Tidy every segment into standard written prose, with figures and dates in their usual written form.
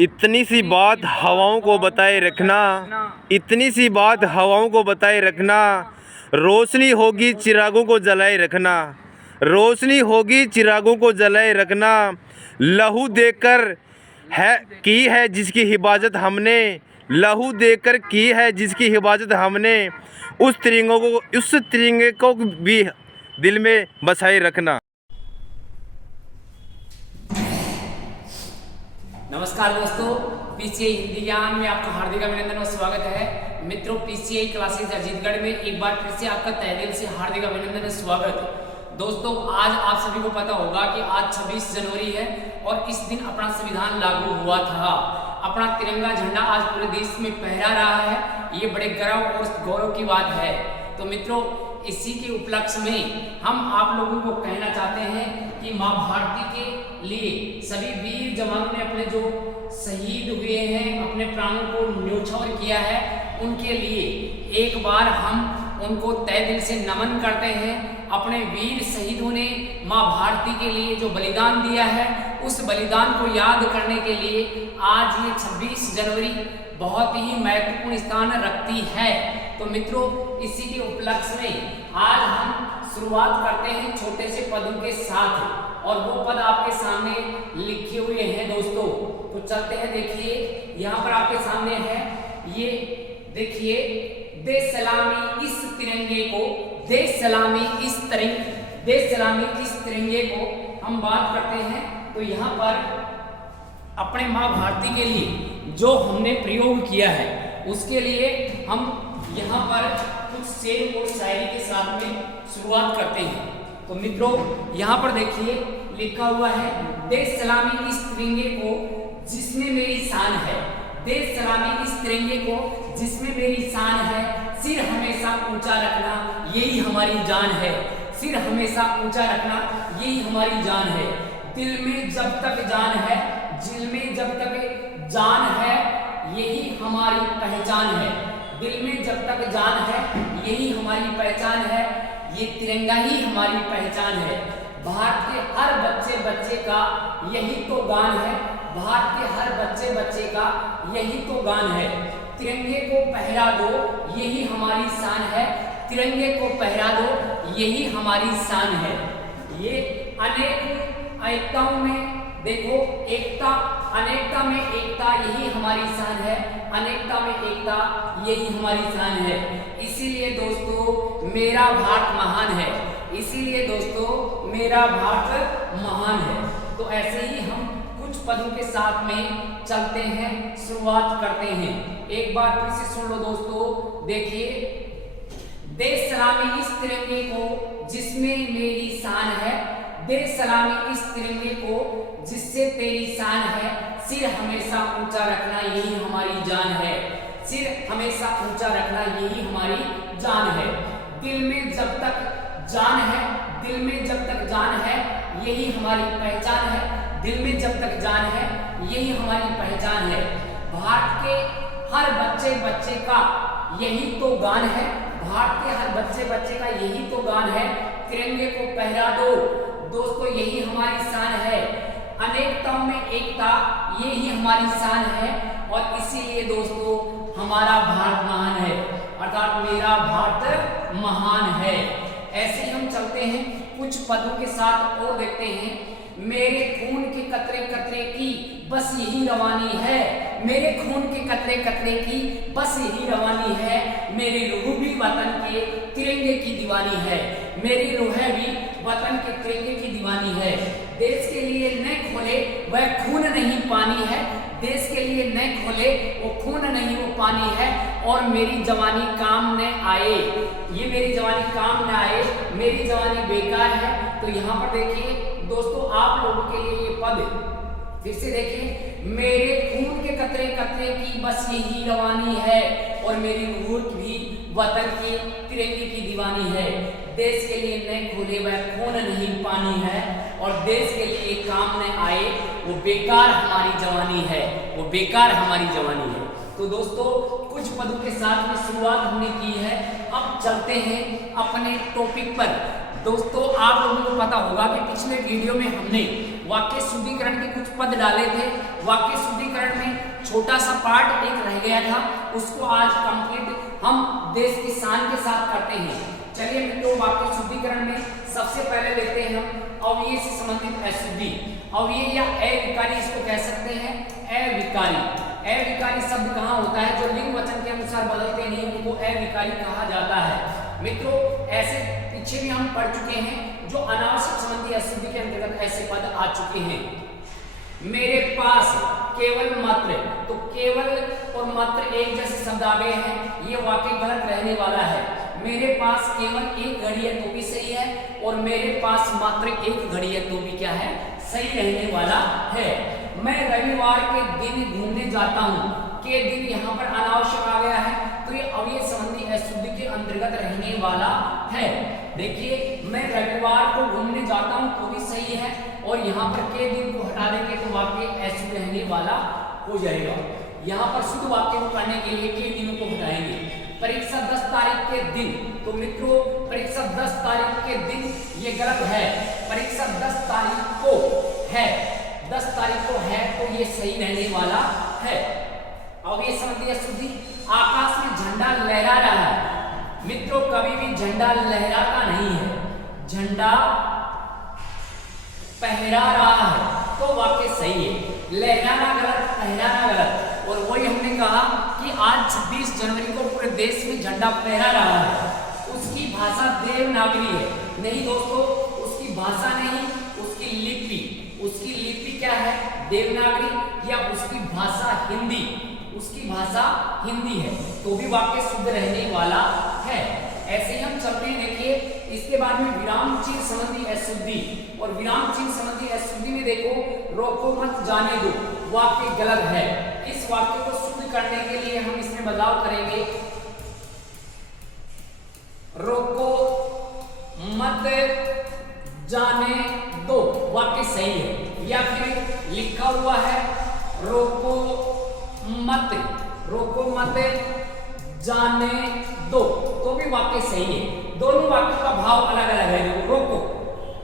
इतनी सी बात हवाओं को बताए रखना, इतनी सी बात हवाओं को बताए रखना। रोशनी होगी चिरागों को जलाए रखना, रोशनी होगी चिरागों को जलाए रखना। लहू देकर की है जिसकी हिफाजत हमने, लहू देकर की है जिसकी हिफाजत हमने। उस तिरंगे को भी दिल में बसाए रखना। नमस्कार दोस्तों, पीसीआई हिंदी ज्ञान में आपका हार्दिक अभिनंदन और स्वागत है। मित्रों, पीसीआई क्लासेस अजीतगढ़ में एक बार फिर से आपका तहे दिल से हार्दिक अभिनंदन और स्वागत है। दोस्तों, आज आप सभी को पता होगा कि आज 26 जनवरी है और इस दिन अपना संविधान लागू हुआ था। अपना तिरंगा झंडा आज पूरे देश में फहरा रहा है। ये बड़े गर्व और गौरव की बात है। तो मित्रों, इसी के उपलक्ष्य में हम आप लोगों को कहना चाहते हैं कि माँ भारती के लिए सभी वीर जवानों ने अपने जो शहीद हुए हैं, अपने प्राणों को न्योछावर किया है, उनके लिए एक बार हम उनको तहे दिल से नमन करते हैं। अपने वीर शहीदों ने माँ भारती के लिए जो बलिदान दिया है, उस बलिदान को याद करने के लिए आज ये 26 जनवरी बहुत ही महत्वपूर्ण स्थान रखती है। तो मित्रों, इसी के उपलक्ष्य में आज हम शुरुआत करते हैं छोटे से पदों के साथ, और वो पद आपके सामने लिखे हुए हैं दोस्तों। तो चलते हैं, देखिए यहाँ पर आपके सामने है, ये देखिए, दे सलामी इस तिरंगे को, दे सलामी इस तिरंगे को हम बात करते हैं। तो यहाँ पर अपने माँ भारती के लिए जो हमने प्रयोग किया है, उसके लिए हम यहाँ पर कुछ शेर और शायरी के साथ में शुरुआत करते हैं। तो मित्रों, यहाँ पर देखिए लिखा हुआ है, दे सलामी इस तिरंगे को जिसमें मेरी शान है, दे सलामी इस तिरंगे को जिसमें मेरी शान है। सिर हमेशा ऊंचा रखना यही हमारी जान है, सिर हमेशा ऊंचा रखना यही हमारी जान है। दिल में जब तक जान है, दिल में जब तक जान है, यही हमारी पहचान है। दिल में जब तक जान है, यही हमारी पहचान है। ये तिरंगा ही हमारी पहचान है। भारत के हर बच्चे का यही तो गान है, भारत के हर बच्चे का यही तो गान है। तिरंगे को पहरा दो यही हमारी शान है, तिरंगे को पहरा दो यही हमारी शान है। ये अनेक एकताओं में देखो एकता, अनेकता में एकता यही हमारी शान है, अनेकता में एकता यही हमारी शान है। इसीलिए दोस्तों मेरा भारत महान है, इसीलिए दोस्तों मेरा भारत महान है। तो ऐसे ही हम कुछ पदों के साथ में चलते हैं, शुरुआत करते हैं। एक बार फिर से सुन लो दोस्तों, देखिए, दे सलामी इस तिरंगे को जिसमें मेरी शान है, दे सलामी इस तिरंगे को जिससे तेरी शान है। सिर हमेशा ऊंचा रखना यही हमारी जान है, सिर हमेशा ऊंचा रखना यही हमारी जान है। दिल में जब तक जान है, दिल में जब तक जान है, यही हमारी पहचान है। दिल में जब तक जान है, यही हमारी पहचान है। भारत के हर बच्चे का यही तो गान है, भारत के हर बच्चे का यही तो गान है। तिरंगे को पहरा दो दोस्तों यही हमारी शान है, अनेकताओं में एकता यही हमारी शान है। और इसीलिए दोस्तों हमारा भारत महान है, अर्थात मेरा भारत महान है। ऐसे ही हम चलते हैं कुछ पदों के साथ और देखते हैं। मेरे खून के कतरे कतरे की बस यही रवानी है, मेरे खून के कतरे कतरे की बस यही रवानी है। मेरी रूह भी वतन के तिरंगे की दीवानी है, मेरी रूह भी वतन के तिरंगे की दीवानी है। देश के लिए न खोले वह खून नहीं पानी है, देश के लिए न खोले वो खून नहीं वो पानी है। और मेरी जवानी काम न आए, ये मेरी जवानी काम न आए, मेरी जवानी बेकार है। तो यहाँ पर देखिए दोस्तों, आप लोगों के लिए ये पद फिर से देखिए, मेरे खून के कतरे कतरे की बस यही रवानी है, और मेरी रूह भी वतन के तिरंगे की दीवानी है। देश के लिए न खोले वह खून नहीं पानी है, और देश के लिए काम न आए वो बेकार हमारी जवानी है, वो बेकार हमारी जवानी है। तो दोस्तों कुछ पदों के साथ में शुरुआत हमने की है, अब चलते हैं अपने टॉपिक पर। दोस्तों आप लोगों को पता होगा कि पिछले वीडियो में हमने वाक्य शुद्धिकरण के कुछ पद डाले थे। वाक्य शुद्धिकरण में छोटा सा पार्ट एक रह गया था, उसको आज कंप्लीट हम देश की शान के साथ करते हैं। चलिए मित्रों, वाक्य शुद्धिकरण में सबसे पहले लेते हैं हम अव्यय से संबंधित अशुद्धि। अव्यय या अविकारी इसको कह सकते हैं, अविकारी। अविकारी शब्द कहाँ होता है? जो लिंग वचन के अनुसार बदलते नहीं उनको अविकारी कहा जाता है। मित्रों, ऐसे पीछे भी हम पढ़ चुके हैं जो अनावश्यक संबंधी अशुद्धि के अंतर्गत ऐसे पद आ चुके हैं। मेरे पास केवल मात्र, तो केवल और मात्र एक जैसे शब्द आ गए हैं, ये वाक्य गलत रहने वाला है। मेरे पास केवल एक घड़ी है तो भी सही है, और मेरे पास मात्र एक घड़ी है तो भी क्या है? सही रहने वाला है। मैं रविवार के दिन घूमने जाता हूँ, के दिन यहाँ पर अनावश्यक आ गया है, तो ये अव्यय संबंधी अशुद्धि के अंतर्गत रहने वाला है। देखिए, मैं रविवार को घूमने जाता हूँ तो भी सही है, और यहाँ पर के दिन को हटा देंगे तो वाक्य अशुद्ध रहने वाला हो जाएगा। यहाँ पर शुद्ध वाक्य को करने के लिए के दिनों को हटाएंगे। परीक्षा 10 तारीख के दिन, तो मित्रों परीक्षा 10 तारीख के दिन ये गलत है। परीक्षा 10 तारीख को है, 10 तारीख को है तो ये सही रहने वाला है। अब ये संबंधी अशुद्धि, आकाश में झंडा लहरा रहा है। मित्रों, कभी भी झंडा लहराता नहीं है, झंडा फहरा रहा है, तो वाक्य सही है। लहराना गलत, फहराना गलत। और वही हमने कहा कि आज 26 जनवरी को पूरे देश में झंडा फहरा रहा है। उसकी भाषा देवनागरी है। नहीं दोस्तों, उसकी भाषा नहीं, उसकी लिपि। उसकी लिपि क्या है? देवनागरी। या उसकी भाषा हिंदी, उसकी भाषा हिंदी है, तो भी वाक्य शुद्ध रहने वाला है। ऐसे ही हम चलते हैं। देखिए, इसके बाद में विराम चिन्ह संबंधी अशुद्धि, और विराम चिन्ह संबंधी अशुद्धि में देखो, रोको मत जाने दो, वाक्य गलत है। इस वाक्य को शुद्ध करने के लिए हम इसमें बदलाव करेंगे। रोको मत जाने दो, वाक्य सही है। या फिर लिखा हुआ है रोको मत जाने दो, तो भी वाक्य सही है। दोनों वाक्यों का भाव अलग अलग है। रोको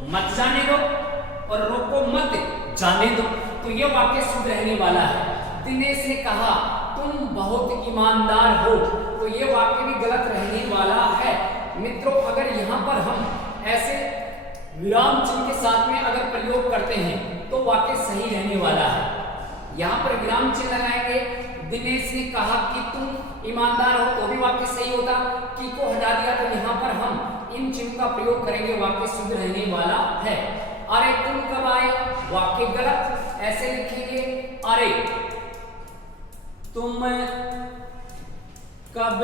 मत जाने दो और रोको मत जाने दो, तो यह वाक्य शुद्ध रहने वाला है। दिनेश ने कहा तुम बहुत ईमानदार हो, तो यह वाक्य भी गलत रहने वाला है। मित्रों, अगर यहाँ पर हम ऐसे विराम चिन्ह के साथ में अगर प्रयोग करते हैं तो वाक्य सही रहने वाला है। यहाँ पर विराम चिन्ह लगाएंगे, दिनेश ने कहा कि तुम ईमानदार हो, तो भी वाक्य सही होता। कि को हटा दिया तो यहाँ पर हम इन चिन्ह का प्रयोग करेंगे, वाक्य शुद्ध रहने वाला है। अरे तुम कब आए, वाक्य गलत। ऐसे लिखेंगे, अरे तुम कब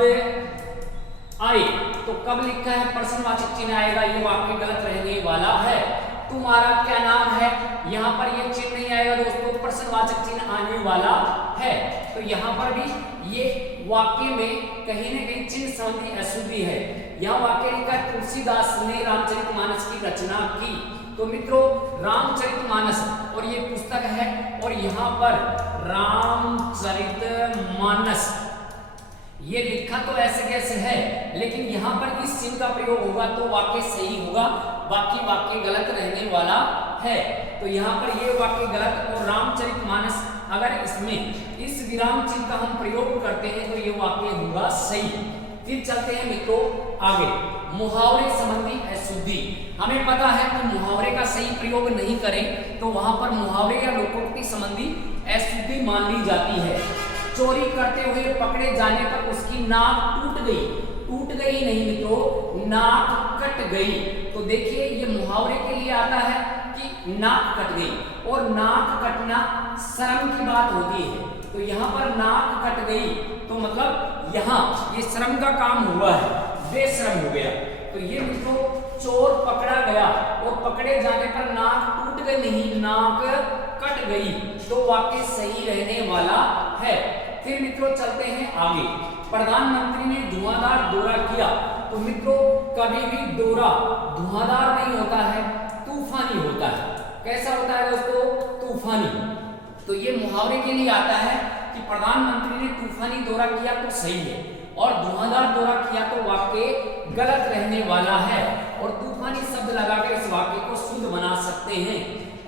आए, तो कब लिखा है प्रश्नवाचक चिन्ह आएगा, ये वाक्य गलत रहने वाला है। तुम्हारा क्या नाम है, यहाँ पर ये चिन्ह नहीं आएगा दोस्तों, प्रश्नवाचक चिन्ह आने वाला है। तो यहाँ पर भी ये वाक्य में कहीं न कहीं चिन्ह संबंधी अशुद्धि है। यहाँ वाक्य लिखा है तुलसीदास ने रामचरितमानस की रचना की। तो मित्रों, रामचरितमानस और ये पुस्तक है, और यहाँ पर रामचरितमानस ये लिखा तो ऐसे कैसे है, लेकिन यहाँ पर इस चिन्ह का प्रयोग होगा तो वाक्य सही होगा, बाकी वाक्य गलत रहने वाला है। तो यहाँ पर ये वाक्य गलत, और रामचरितमानस अगर इसमें इस विराम चिन्ह का हम प्रयोग करते हैं तो ये वाक्य होगा सही। फिर चलते हैं मित्रों आगे, मुहावरे संबंधी अशुद्धि। हमें पता है कि मुहावरे का सही प्रयोग नहीं करें तो वहां पर मुहावरे या लोकोक्ति संबंधी अशुद्धि मान ली जाती है। चोरी करते हुए पकड़े जाने पर उसकी नाक टूट गई। टूट गई नहीं मित्रों, नाक कट गई। तो देखिए, ये मुहावरे के लिए आता है कि नाक कट गई, और नाक कटना शर्म की बात होती है। तो यहाँ पर नाक कट गई तो मतलब यहाँ ये श्रम का काम हुआ है, बेश्रम हो गया। तो ये मित्रों, चोर पकड़ा गया और पकड़े जाने पर नाक टूट गई नहीं, नाक कट गई, तो वाक्य सही रहने वाला है। फिर मित्रों चलते हैं आगे, प्रधानमंत्री ने धुआंधार दौरा किया। तो मित्रों, कभी भी दौरा धुआंधार नहीं होता है, तूफानी होता है। कैसा होता है दोस्तों? तूफानी। तो ये मुहावरे के लिए आता है कि प्रधानमंत्री ने तूफानी दौरा किया तो सही है, और धुआंधार दौरा किया तो वाक्य गलत रहने वाला है। और तूफानी शब्द लगाकर इस वाक्य को शुद्ध बना सकते हैं।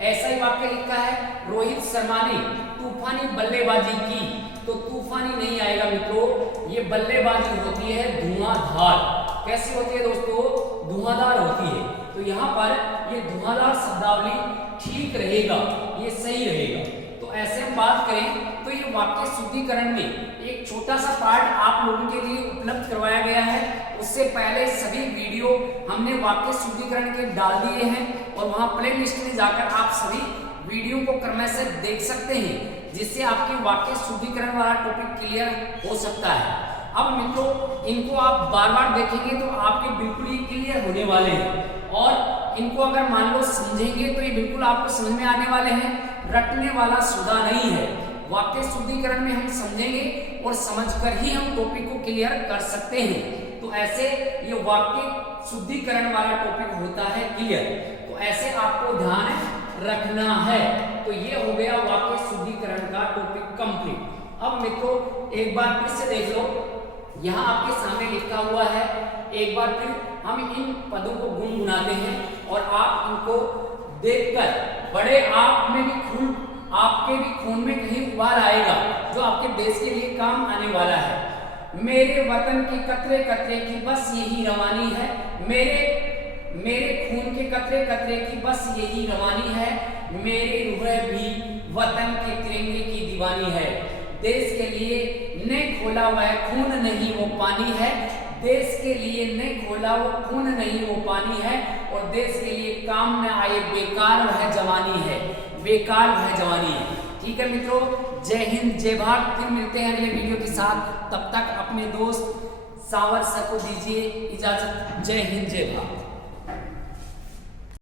ऐसा ही वाक्य लिखा है रोहित शर्मा ने तूफानी बल्लेबाजी की, तो तूफानी नहीं आएगा मित्रों, ये बल्लेबाजी होती है धुआंधार। कैसी होती है दोस्तों? धुआंधार होती है। तो यहाँ पर ये धुआंधार शब्दावली ठीक रहेगा, ये सही रहेगा। तो ऐसे हम बात करें तो ये वाक्य शुद्धिकरण में एक छोटा सा पार्ट आप लोगों के लिए उपलब्ध करवाया गया है। उससे पहले सभी वीडियो हमने वाक्य शुद्धिकरण के डाल दिए हैं और वहां प्ले लिस्ट में जाकर आप सभी वीडियो को क्रम से देख सकते हैं, जिससे आपके वाक्य शुद्धिकरण वाला टॉपिक क्लियर हो सकता है। अब मित्रों, इनको आप बार बार देखेंगे तो आपके बिल्कुल ही क्लियर होने वाले हैं, और इनको अगर मान लो समझेंगे तो ये बिल्कुल आपको समझ में आने वाले हैं। रटने वाला सुधा नहीं है। वाक्य शुद्धिकरण में हम समझेंगे और समझकर ही हम टॉपिक को क्लियर कर सकते हैं। तो ऐसे ये वाक्य शुद्धिकरण वाला टॉपिक होता है क्लियर, तो ऐसे आपको ध्यान रखना है। तो ये हो गया वाक्य शुद्धिकरण का टॉपिक कंप्लीट। अब मित्रों एक बार फिर से देख लो, यहाँ आपके सामने लिखा हुआ है। एक बार फिर हम इन पदों को गुनगुनाते हैं और आप इनको देखकर बड़े आप में भी खून, आपके भी खून में कहीं उबाल आएगा, जो आपके देश के लिए काम आने वाला है। मेरे वतन के कतरे कतरे की बस यही रवानी है, मेरे खून के कतरे कतरे की बस यही रवानी है, मेरी रूह भी वतन के तिरंगे की दीवानी है। देश के लिए ने खोला वह खून नहीं वो पानी है, देश के लिए ने खोला वो खून नहीं वो पानी है, और देश के लिए काम न आए बेकार वह जवानी है, बेकार वह जवानी है। ठीक है मित्रों, जय हिंद जय भारत। फिर मिलते हैं अगले वीडियो के साथ, तब तक अपने दोस्त सावर सर को दीजिए इजाजत। जय हिंद जय भारत।